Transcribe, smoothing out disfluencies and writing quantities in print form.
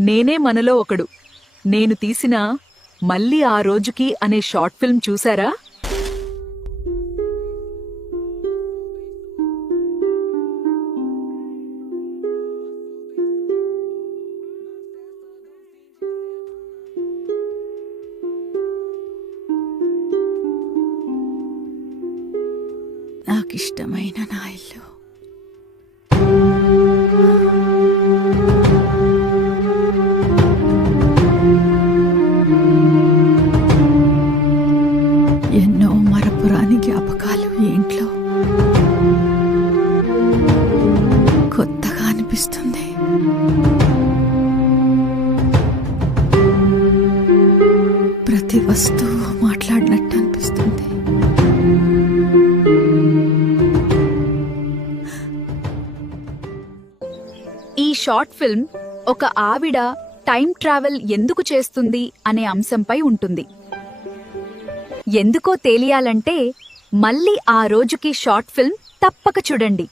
నేనే మనలో ఒకడు. నేను తీసిన మళ్ళీ ఆ రోజుకి అనే షార్ట్ ఫిల్మ్ చూసారా? నాకిష్టమైన నా ఇల్లు. ఎన్నో మరపురాని జ్ఞాపకాలు ఈ ఇంట్లో. కొత్తగా అనిపిస్తుంది. ప్రతి వస్తువు మాట్లాడినట్టు అనిపిస్తుంది. ఈ షార్ట్ ఫిల్మ్ ఒక ఆవిడ టైం ట్రావెల్ ఎందుకు చేస్తుంది అనే అంశంపై ఉంటుంది. ఎందుకో తెలియాలంటే మళ్ళీ ఆ రోజుకి షార్ట్ ఫిల్మ్ తప్పక చూడండి.